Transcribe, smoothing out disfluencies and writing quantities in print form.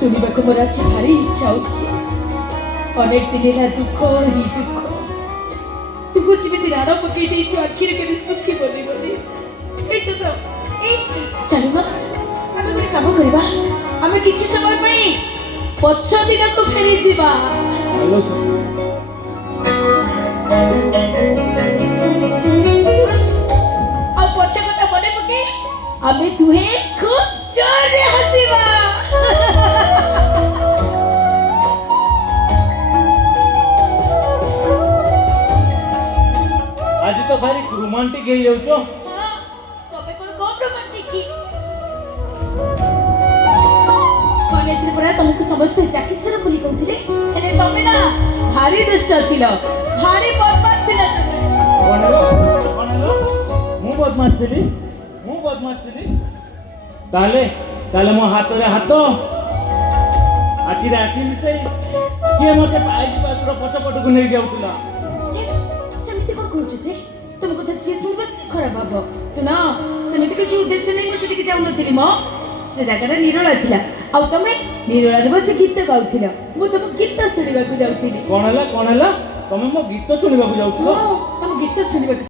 सुनिबा को मोर आज भारी इच्छा होची। अनेक दिन है दुख ही दुख तुको जीवित राणा पकई दे जो आखिर के सुखी बोली बोली ए चलो ए चलो ना आमे कोई काम करबा आमे किछि समय पई पछ दिन को फेरी जीवा हेलो आ पछ कथा मने पके आमे दुहे खूब जोरे हसीबा आज तो भारी रोमांटिक हे जाउचो। हां तबे कोन कम रोमांटिक की कॉलेज रे परा तुमको समझते जाकिसर बोली कहथिले हेले तमे ना भारी दुष्ट थिलो भारी बदमाश थिला तमे कौन हेलो मु बदमाश थिली ताले ताले मो हाथ रे हाथ आखि रे आखि मिसई के मते पाइज पात्र पछपट को नै जाउतला समिति कोन कहछ जे तुमको तो जे सुनबा से खराब बाबा सुना समिति के जो उद्देश्य नै मो सेठी जाउ नथिली मो से जगह निरोला थिला आ तमे निरोला रे बस गीत गाउथिला मु तुम गीत सुनिबा को जाउथिली कौन हला तमे मो गीत सुनिबा को जाउतलो हां तुम गीत सुनिबा